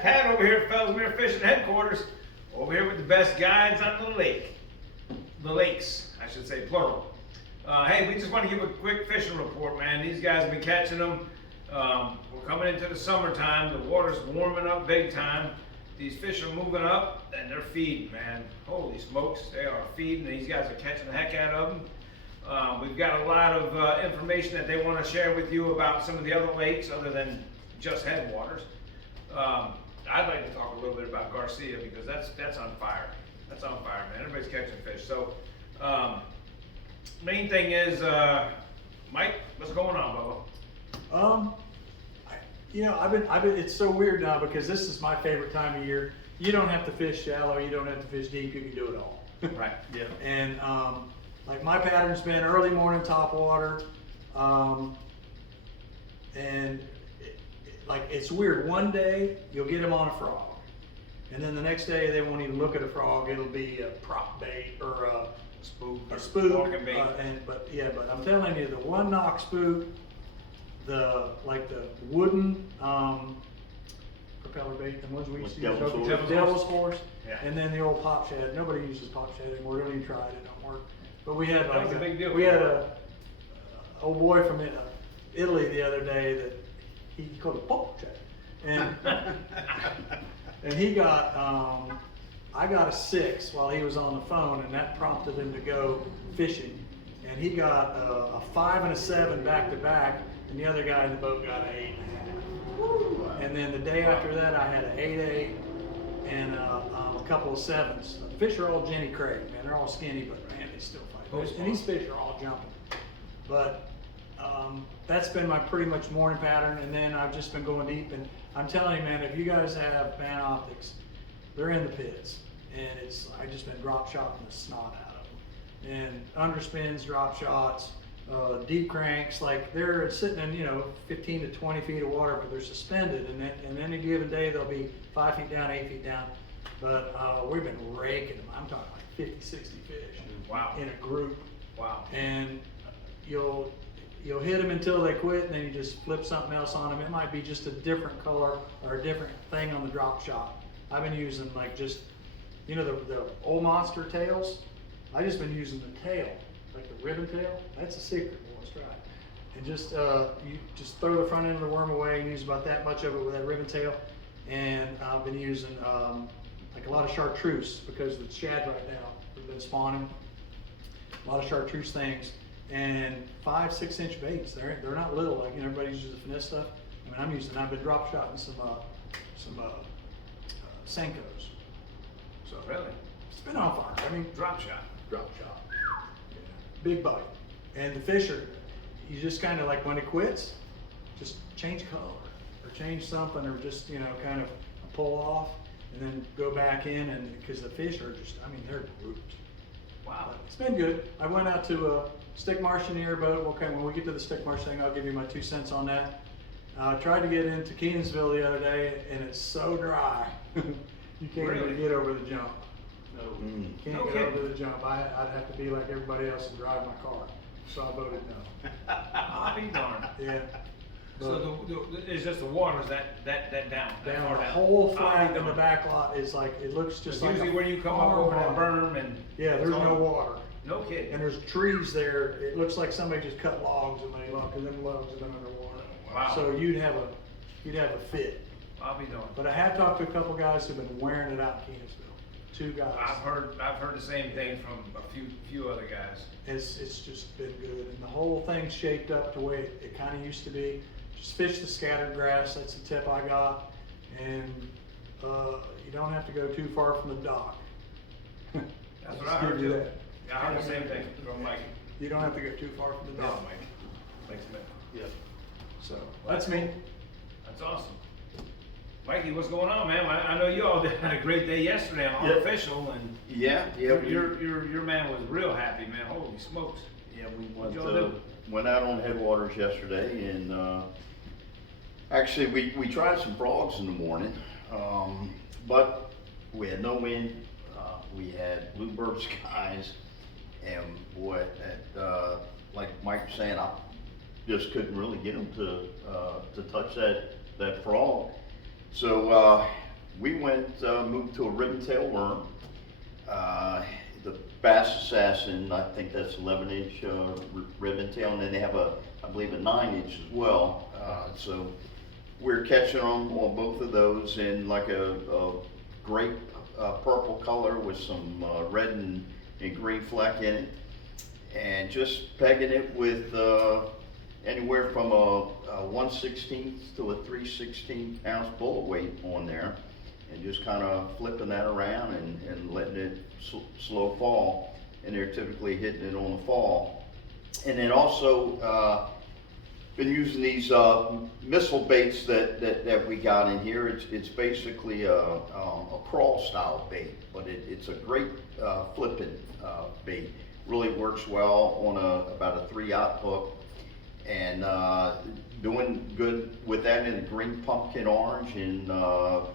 Pat over here at Fellsmere Fishing Headquarters, over here with the best guides on the lake. The lakes, I should say, plural. Hey, we just want to give a quick fishing report, man. These guys have been catching them. We're coming into the summertime. The water's warming up big time. These fish are moving up and they're feeding, man. Holy smokes, they are feeding. These guys are catching the heck out of them. We've got a lot of information that they want to share with you about some of the other lakes other than just Headwaters. I'd like to talk a little bit about Garcia because that's on fire. That's on fire, man. Everybody's catching fish. So, main thing is, Mike, what's going on, Bubba? It's so weird now because this is my favorite time of year. You don't have to fish shallow, you don't have to fish deep, you can do it all. Right. Yeah. And like my pattern's been early morning top water, and it's weird. One day you'll get them on a frog, and then the next day they won't even look at a frog. It'll be a prop bait or a spook. Walking bait. But I'm telling you, the one knock spook, the wooden propeller bait, the ones we used to use, devil's horse, yeah. And then the old pop shad. Nobody uses pop shad anymore. Don't even try it; it don't work. But we had that was a big deal. We had a old boy from Italy the other day that he called it pop shad, and and he got I got a 6 while he was on the phone, and that prompted him to go fishing. And he got a 5 and a 7 back to back, and the other guy in the boat got an 8.5. And then the day after that, I had an 8.8 and a couple of 7s. The fish are all Jenny Craig, man. They're all skinny, but man, they still fight. And these fish are all jumping. But that's been my pretty much morning pattern, and then I've just been going deep. And I'm telling you, man, if you guys have man optics, they're in the pits, and I just been drop shotting the snot out of them. And underspins, drop shots, deep cranks, like they're sitting in 15 to 20 feet of water, but they're suspended, and any given day they'll be 5 feet down, 8 feet down. But we've been raking them. I'm talking like 50, 60 fish. Wow. In a group. Wow. And you'll hit them until they quit, and then you just flip something else on them. It might be just a different color or a different thing on the drop shot. I've been using like just, the old monster tails. I just been using the tail, like the ribbon tail. That's a secret, boys. Try it. And just you just throw the front end of the worm away and use about that much of it with that ribbon tail. And I've been using like a lot of chartreuse because of the shad right now. We've been spawning a lot of chartreuse things, and 5-6 inch baits. They're not little like everybody uses the finesse stuff. I mean, I've been drop shotting some Senkos. So really, it's been on fire. I mean, drop shot. Yeah. Big bite. And the fish you just kind of like when it quits, just change color or change something, or just kind of pull off and then go back in, and because the fish are just, they're grouped. Wow. But it's been good. I went out to a stick marshineer boat. Okay, when we get to the stick marsh thing, I'll give you my 2 cents on that. I tried to get into Keensville the other day, and it's so dry. You can't Really? even get over the jump. No, can't Okay. get over the jump. I'd have to be like everybody else and drive my car. So I voted no. I'll be darned. Yeah. So it's just the water's that down. that Down far the down. whole I'll flat be in the darned. back lot is like, it looks just It's like usually a where you come up farm over that farm. berm and. Yeah, there's it's no all- water. No kidding. And there's trees there. It looks like somebody just cut logs and they look, and them logs have been underwater. Wow. So you'd have a fit. I'll be darned. But I have talked to a couple guys who've been wearing it out in Keensville. 2 guys. I've heard the same thing from a few other guys. It's just been good, and the whole thing's shaped up to the way it kind of used to be. Just fish the scattered grass. That's the tip I got, and you don't have to go too far from the dock. That's what I heard too. Yeah, I heard the same thing from Mike. You don't have to go too far from the Yeah, dock. Mike. Thanks, man. Yep. So that's me. That's awesome. Mikey, what's going on, man? I know you all had a great day yesterday on Unofficial, and Yeah. your man was real happy, man. Holy smokes. Yeah, we What'd y'all do? went out on Headwaters yesterday, and actually we tried some frogs in the morning, but we had no wind. We had bluebird skies, and boy, like Mike was saying, I just couldn't really get them to touch that frog. So we moved to a ribbon-tail worm. The Bass Assassin, I think that's 11-inch ribbon tail, and then they have I believe a 9-inch as well. So we're catching them on both of those in like a great purple color with some red and green fleck in it, and just pegging it with anywhere from a 1/16 to a 3/16 ounce bullet weight on there, and just kind of flipping that around and letting it slow fall, and they're typically hitting it on the fall. And then also been using these missile baits that we got in here. It's basically a crawl style bait, but it's a great flipping bait. Really works well on about a 3/0 hook, and doing good with that in a green pumpkin orange, and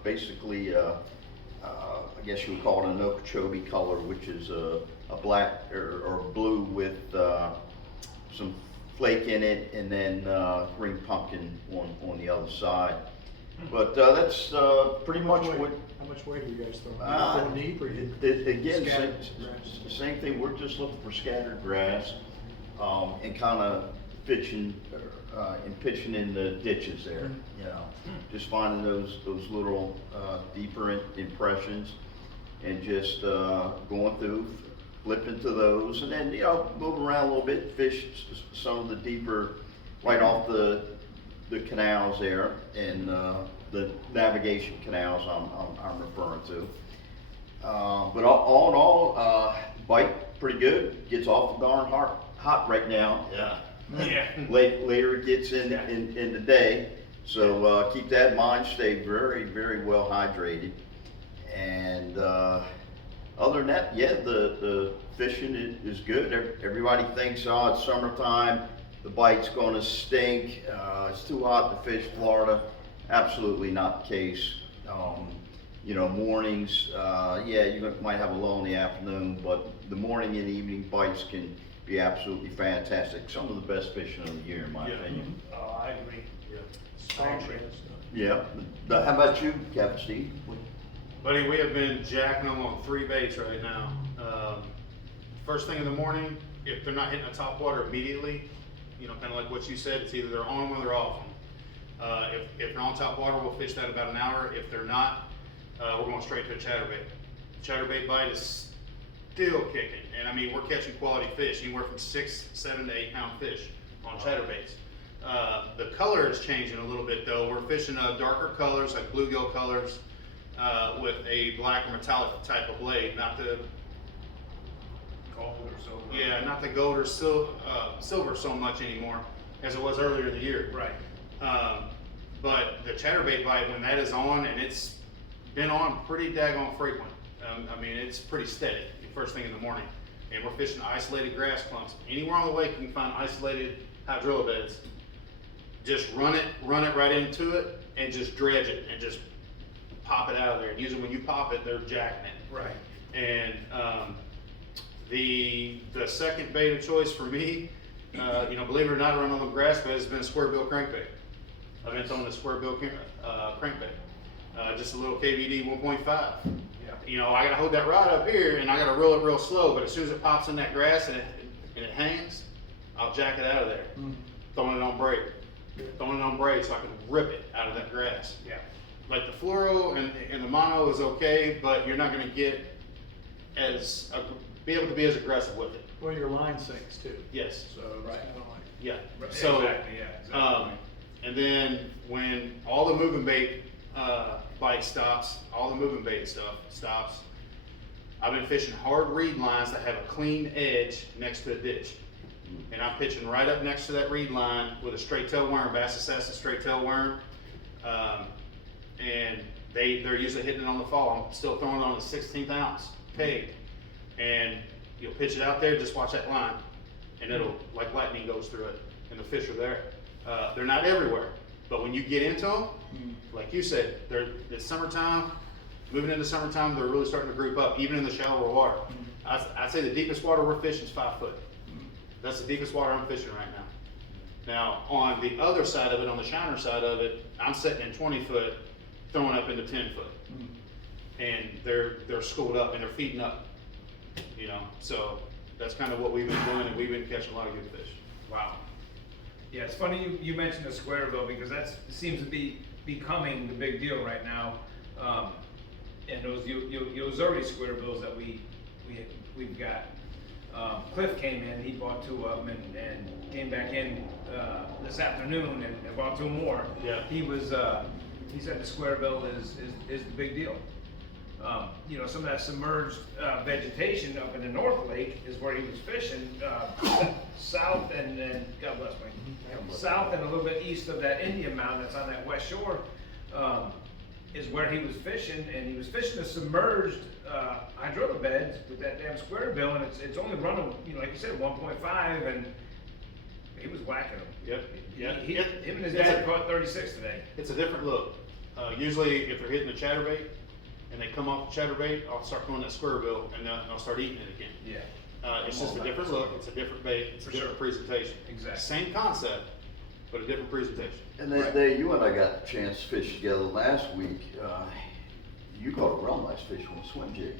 basically I guess you would call it an Okeechobee color, which is a black or blue with some flake in it, and then green pumpkin on the other side. But that's pretty much what. How much weight are you guys throwing? Going deep, or Again, scattered same thing. We're just looking for scattered grass, and kind of pitching in the ditches there. You know, just finding those little deeper impressions, and just going through, flipping to those, and then move around a little bit, fish some of the deeper, right off the canals there, and the navigation canals I'm referring to. But all in all, bite pretty good. Gets awful darn hot right now. Yeah. Yeah. Later it gets in the day, so keep that in mind. Stay very, very well hydrated, and other than that, yeah, the fishing is good. Everybody thinks, oh, it's summertime, the bite's going to stink. It's too hot to fish Florida. Absolutely not the case. Mornings, yeah, you might have a lull in the afternoon, but the morning and evening bites can be absolutely fantastic. Some of the best fishing of the year, in my opinion. Oh, I agree. Yeah. How about you, Captain Steve? Buddy, we have been jacking them on 3 baits right now. First thing in the morning, if they're not hitting the top water immediately, kind of like what you said, it's either they're on them or they're off them. If they're on top water, we'll fish that about an hour. If they're not, we're going straight to a chatterbait. Chatterbait bite is still kicking, and I mean, we're catching quality fish, anywhere from 6, 7 to 8 pound fish on chatterbaits. The color is changing a little bit though. We're fishing darker colors, like bluegill colors, with a black or metallic type of blade, not the Gold or silver. Yeah, not the gold or silver so much anymore as it was earlier in the year. Right. But the chatterbait bite, when that is on, and it's been on pretty daggone frequent. I mean, it's pretty steady first thing in the morning, and we're fishing isolated grass clumps. Anywhere on the lake you can find isolated hydrilla beds. Just run it right into it, and just dredge it, and just pop it out of there. And usually when you pop it, they're jacking it. Right. And the second bait of choice for me, believe it or not, around on the grass bed has been a square bill crankbait. I've been throwing a square bill crankbait, just a little KVD 1.5. Yeah. I gotta hold that rod up here, and I gotta roll it real slow. But as soon as it pops in that grass and it hangs, I'll jack it out of there, throwing it on braid, so I can rip it out of that grass. Yeah. Like the fluoro and the mono is okay, but you're not gonna get be able to be as aggressive with it. Well, your line sinks too. Yes. So it's Right. kind of like. Yeah. Right. So, Exactly. Yeah. Exactly. and then when all the moving bait bite stops, all the moving bait stuff stops, I've been fishing hard reed lines that have a clean edge next to a ditch. And I'm pitching right up next to that reed line with a straight tail worm, Bass Assassin straight tail worm. And they're usually hitting it on the fall. I'm still throwing it on a 16th ounce peg. And you'll pitch it out there, just watch that line. And it'll, like lightning goes through it, and the fish are there. They're not everywhere, but when you get into them, like you said, it's summertime, moving into summertime, they're really starting to group up, even in the shallower water. I'd say the deepest water we're fishing is 5 foot. That's the deepest water I'm fishing right now. Now, on the other side of it, on the shiner side of it, I'm setting in 20 foot throwing up into 10 foot. And they're schooled up and they're feeding up, you know, so that's kind of what we've been doing, and we've been catching a lot of good fish. Wow. Yeah, it's funny you mentioned the square bill, because that seems to be becoming the big deal right now. And those Yozuri square bills that we've got. Cliff came in, he bought 2 of them and came back in this afternoon and bought 2 more. Yeah. He said the square bill is the big deal. You know, some of that submerged vegetation up in the North Lake is where he was fishing, south and God bless me, south and a little bit east of that Indian Mound that's on that west shore, is where he was fishing, and he was fishing the submerged hydrilla beds with that damn square bill, and it's only running, you know, like you said, 1.5, and he was whacking them. Yep. Yeah. Him and his dad caught 36 today. It's a different look. Usually if they're hitting a chatterbait and they come off the chatterbait, I'll start throwing that square bill and I'll start eating it again. Yeah. It's just a different look, it's a different bait, it's a different presentation. Exactly. Same concept, but a different presentation. And that day, you and I got a chance to fish together last week. You caught a real nice fish on a swim jig.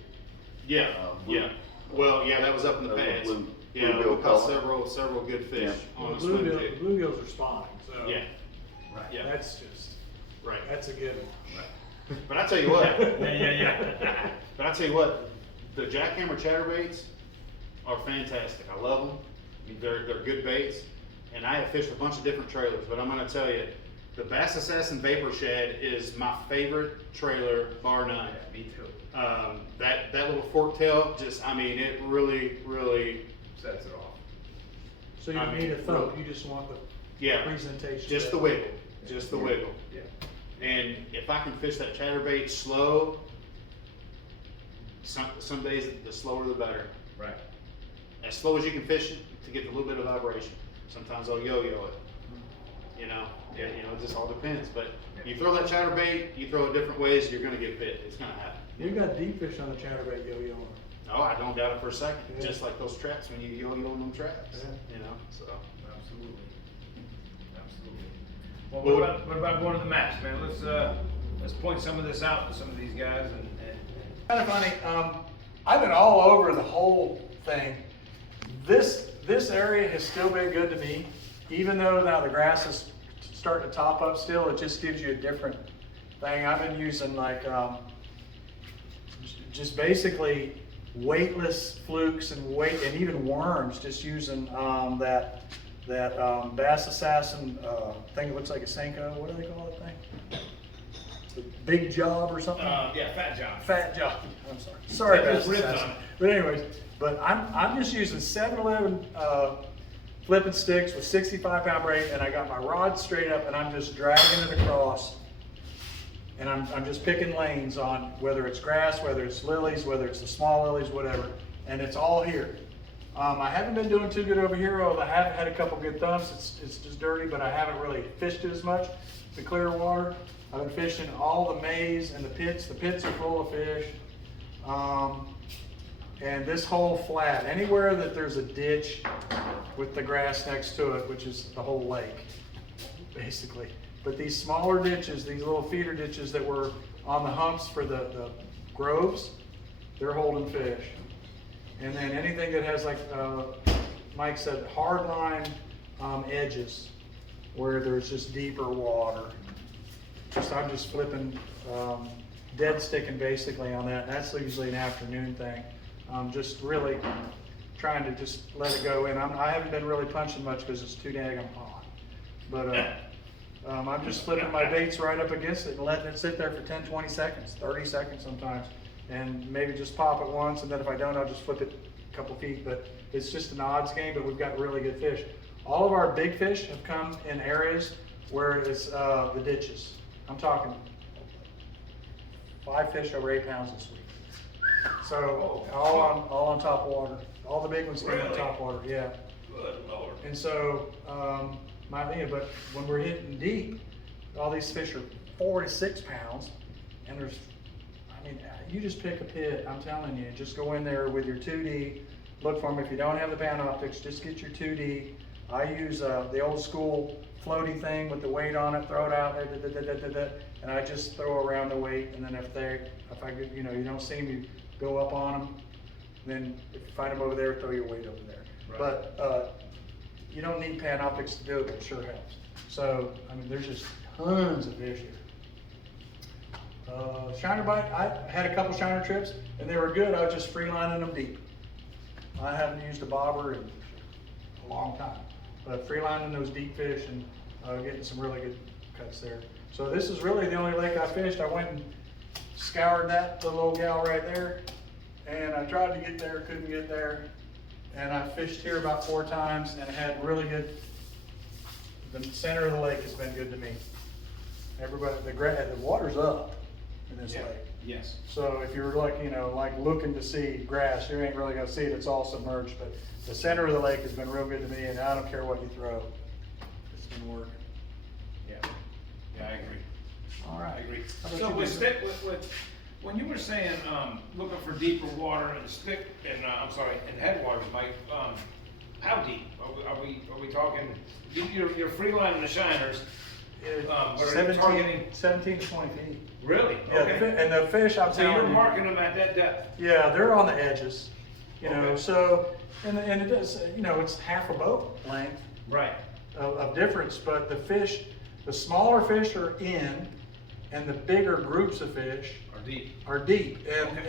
Yeah, blue- yeah. Well, yeah, that was up in the pads. blue Yeah, bill we caught color. several good fish Yeah. on The the swim bluegills, jig. bluegills are spawning, so. Yeah, Right. yeah, That's just, right. that's a given. But I tell you what, Yeah. but I tell you what, the jackhammer chatterbaits are fantastic. I love them. I mean, they're good baits, and I have fished a bunch of different trailers. But I'm going to tell you, the Bass Assassin Vapor Shad is my favorite trailer, bar none. Yeah, me too. That little fork tail, just, I mean, it really Sets it off. So you I don't mean, need a thump, you just want the yeah, presentation. just the wiggle, just the wiggle. Yeah. And if I can fish that chatterbait slow, some days the slower the better. Right. As slow as you can fish it to get a little bit of vibration. Sometimes I'll yo-yo it. You know, yeah, you know, it just all depends. But you throw that chatterbait, you throw it different ways, you're gonna get bit. It's gonna happen. You got deep fish on the chatterbait yo-yo. Oh, I don't doubt it for a second. Yeah. Just like those traps when you yo-yo on them traps. Yeah. You know, so. Absolutely. Well, what about going to the match, man? Let's point some of this out to some of these guys and Kind of funny, I've been all over the whole thing. This area has still been good to me, even though now the grass is starting to top up still, it just gives you a different thing. I've been using like, just basically weightless flukes and even worms, just using that Bass Assassin thing that looks like a Senko. What do they call that thing? The Big Job or something? yeah, fat job. Fat Job. I'm sorry. Sorry, Yeah, Bass ribs Assassin. on it. But anyways, I'm just using 7-Eleven flipping sticks with 65-pound braid, and I got my rod straight up, and I'm just dragging it across. And I'm just picking lanes on whether it's grass, whether it's lilies, whether it's the small lilies, whatever, and it's all here. I haven't been doing too good over here, although I have had a couple good thumps. It's just dirty, but I haven't really fished it as much. The clear water, I've been fishing all the maze and the pits. The pits are full of fish. And this whole flat, anywhere that there's a ditch with the grass next to it, which is the whole lake, basically. But these smaller ditches, these little feeder ditches that were on the humps for the groves, they're holding fish. And then anything that has, like Mike said, hard line edges where there's just deeper water. I'm just flipping, dead sticking basically on that. And that's usually an afternoon thing. Just really trying to just let it go in. I haven't been really punching much because it's too daggum hot. But I'm just flipping my baits right up against it and letting it sit there for 10, 20 seconds, 30 seconds sometimes. And maybe just pop it once, and then if I don't, I'll just flip it a couple feet. But it's just an odds game, but we've got really good fish. All of our big fish have come in areas where it's the ditches. I'm talking 5 fish over 8 pounds this week. So all on top water. All the big ones came on top water, yeah. Good Lord. And so, but when we're hitting deep, all these fish are 4 to 6 pounds, and you just pick a pit, I'm telling you, just go in there with your 2D, look for them. If you don't have the Panoptics, just get your 2D, I use the old school floaty thing with the weight on it, throw it out there, and I just throw around the weight, and then if I get, you don't see them, you go up on them, then if you find them over there, throw your weight over there. Right. But you don't need Panoptics to do it, but it sure helps. So, I mean, there's just tons of fish here. Shiner bite, I had a couple shiner trips, and they were good. I was just freelining them deep. I haven't used a bobber in a long time, but freelining those deep fish and getting some really good cuts there. So this is really the only lake I fished. I went and scoured that little old gal right there, and I tried to get there, couldn't get there. And I fished here about 4 times and had really good, the center of the lake has been good to me. Everybody, the water's up in this lake. Yes. So if you're like, like looking to see grass, you ain't really gonna see it, it's all submerged, but the center of the lake has been real good to me, and I don't care what you throw, it's been working. Yeah, I agree. All right. I agree. How about So you, with Dick? when you were saying, looking for deeper water and in Headwaters, Mike, how deep? Are we talking, you're freelining the shiners, but are you targeting? 17 to 20 feet. Really? Yeah, Okay. and the fish, I'm So you're telling you. marking them at that depth? Yeah, they're on the edges, Okay. so, and it does, it's half a boat length Right. of difference, but the smaller fish are in, and the bigger groups of fish Are deep.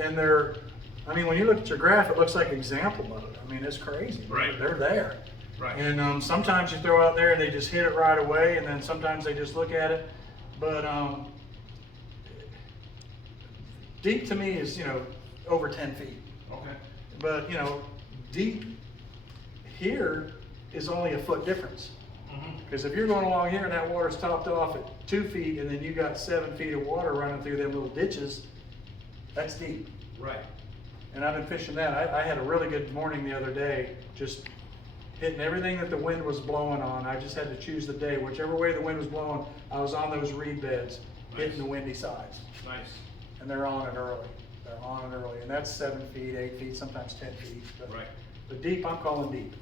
and they're, when you look at your graph, it looks like example mode. It's crazy. Right. They're there. Right. And sometimes you throw out there and they just hit it right away, and then sometimes they just look at it. But deep to me is, over 10 feet. Okay. But, deep here is only a foot difference. Because if you're going along here and that water's topped off at 2 feet, and then you got 7 feet of water running through them little ditches, that's deep. Right. And I've been fishing that. I had a really good morning the other day, just hitting everything that the wind was blowing on. I just had to choose the day. Whichever way the wind was blowing, I was on those reed beds, hitting the windy sides. Nice. And they're on it early. They're on it early. And that's 7 feet, 8 feet, sometimes 10 feet. But, Right. but deep, I'm calling deep,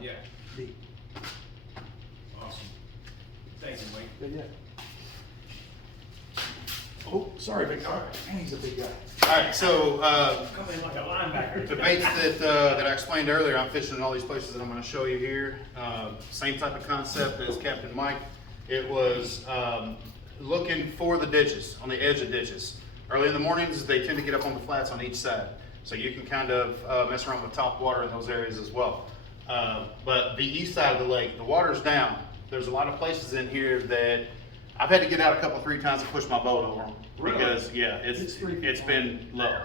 Yeah. deep. Awesome. Thank you, Mike. But yeah. Oh, sorry, big guy. Man, he's a big guy. Alright, so, Come in like a linebacker. the baits that I explained earlier, I'm fishing in all these places that I'm gonna show you here. Same type of concept as Captain Mike. It was, looking for the ditches, on the edge of ditches. Early in the mornings, they tend to get up on the flats on each side. So you can kind of, mess around with top water in those areas as well. But the east side of the lake, the water's down. There's a lot of places in here that I've had to get out 3 times and push my boat over them. Really? Because, yeah, It's 3 feet it's long. been low.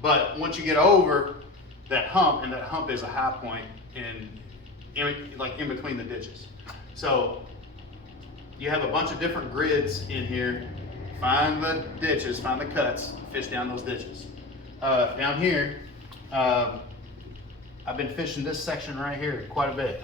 But once you get over that hump, and that hump is a high point in between the ditches. So you have a bunch of different grids in here. Find the ditches, find the cuts, fish down those ditches. Down here, I've been fishing this section right here quite a bit.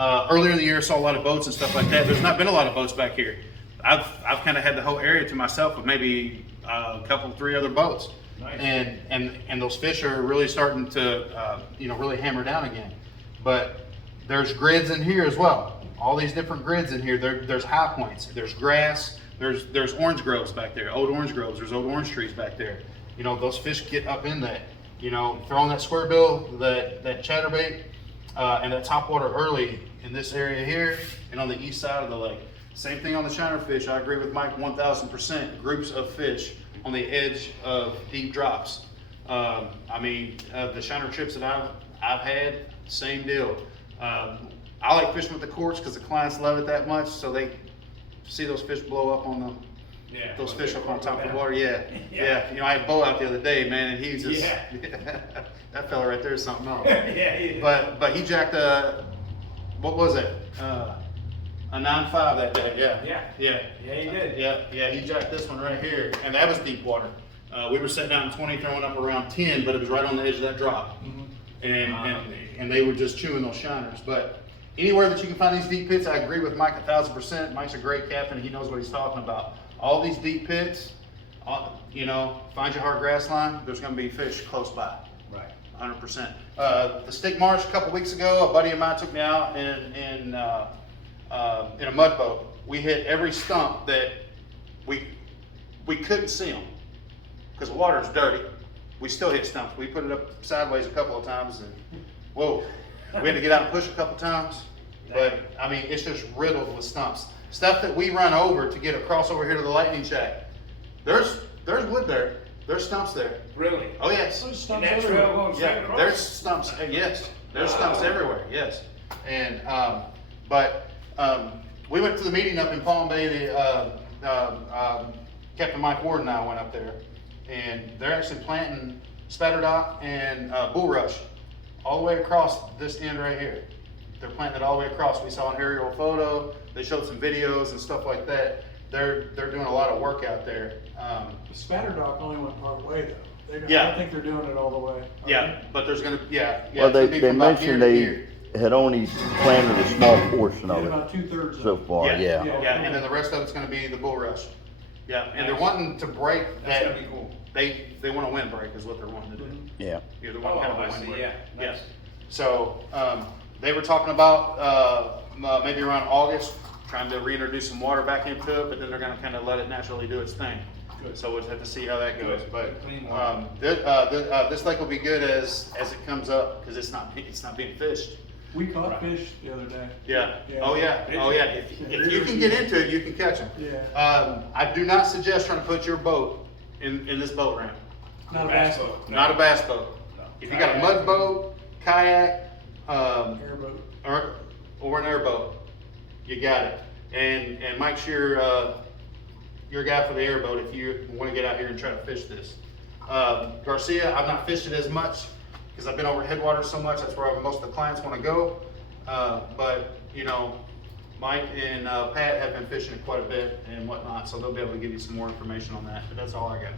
Earlier in the year, I saw a lot of boats and stuff like that. There's not been a lot of boats back here. I've kind of had the whole area to myself with maybe a couple, 3 other boats. Nice. And those fish are really starting to, really hammer down again. But there's grids in here as well. All these different grids in here. There's high points. There's grass. There's orange groves back there. Old orange groves. There's old orange trees back there. Those fish get up in that. Throwing that square bill, that chatterbait, and that topwater early in this area here and on the east side of the lake. Same thing on the shiner fish. I agree with Mike 1000%. Groups of fish on the edge of deep drops. The shiner trips that I've had, same deal. I like fishing with the courts because the clients love it that much, so they see those fish blow up on them. Yeah. Those fish up on top of the water, Yeah. yeah. I had Bo out the other day, man, and he just Yeah. that fella right there is something else. Yeah. But he jacked what was it? A 9.5 that day. Yeah, he did. Yeah. He jacked this one right here, and that was deep water. We were sitting down 20, throwing up around 10, but it was right on the edge of that drop, and they were just chewing those shiners. But anywhere that you can find these deep pits, I agree with Mike 1000%. Mike's a great captain. He knows what he's talking about. All these deep pits, find your hard grass line, there's gonna be fish close by. Right. 100%. The Stick Marsh a couple weeks ago, a buddy of mine took me out in a mud boat. We hit every stump that we couldn't see them because the water is dirty. We still hit stumps. We put it up sideways a couple of times, and whoa, we had to get out and push a couple times. But I mean, it's just riddled with stumps. Stuff that we run over to get across over here to the lightning shack. There's wood there. There's stumps there. Really? Oh yes. There's And stumps that everywhere. trail going straight Yeah, across? there's stumps. Yes, there's stumps everywhere. Yes, and we went to the meeting up in Palm Bay. Captain Mike Ward and I went up there, and they're actually planting spatterdock and bulrush all the way across this end right here. They're planting it all the way across. We saw an aerial photo. They showed some videos and stuff like that. They're doing a lot of work out there. The Spatterdock only went part way though. I Yeah. don't think they're doing it all the way. Are Yeah, but there's gonna Well, it's gonna be they from about here mentioned to they here. had only planted a small portion they? of Did it about 2/3 so of it. far, yeah. Yeah, and then the rest of it's gonna be the bulrush. Yeah, and they're wanting to break That's that. gonna be cool. They want a windbreak is what they're wanting to do. Yeah. Yeah, they Oh, want kind of a I see, windbreak. yeah. Yeah. Nice. So, they were talking about, maybe around August, trying to reintroduce some water back into it, but then they're gonna kind of let it naturally do its thing. Good. So we'll have to see how that goes, Good. but, Clean water. this lake will be good as it comes up, cause it's not being fished. We caught fish the other day. Yeah, Yeah. oh yeah, oh yeah, if you can get into it, you can catch them. Yeah. I do not suggest trying to put your boat in this boat ramp. Not a Bass bass boat. boat. Not a bass boat. No. If you got a mud boat, kayak, Airboat. or an airboat, you got it. And Mike's your guy for the airboat if you want to get out here and try to fish this. Garcia, I've not fished it as much because I've been over Headwaters so much. That's where most of the clients want to go. But you know, Mike and Pat have been fishing it quite a bit and whatnot, so they'll be able to give you some more information on that. But that's all I got.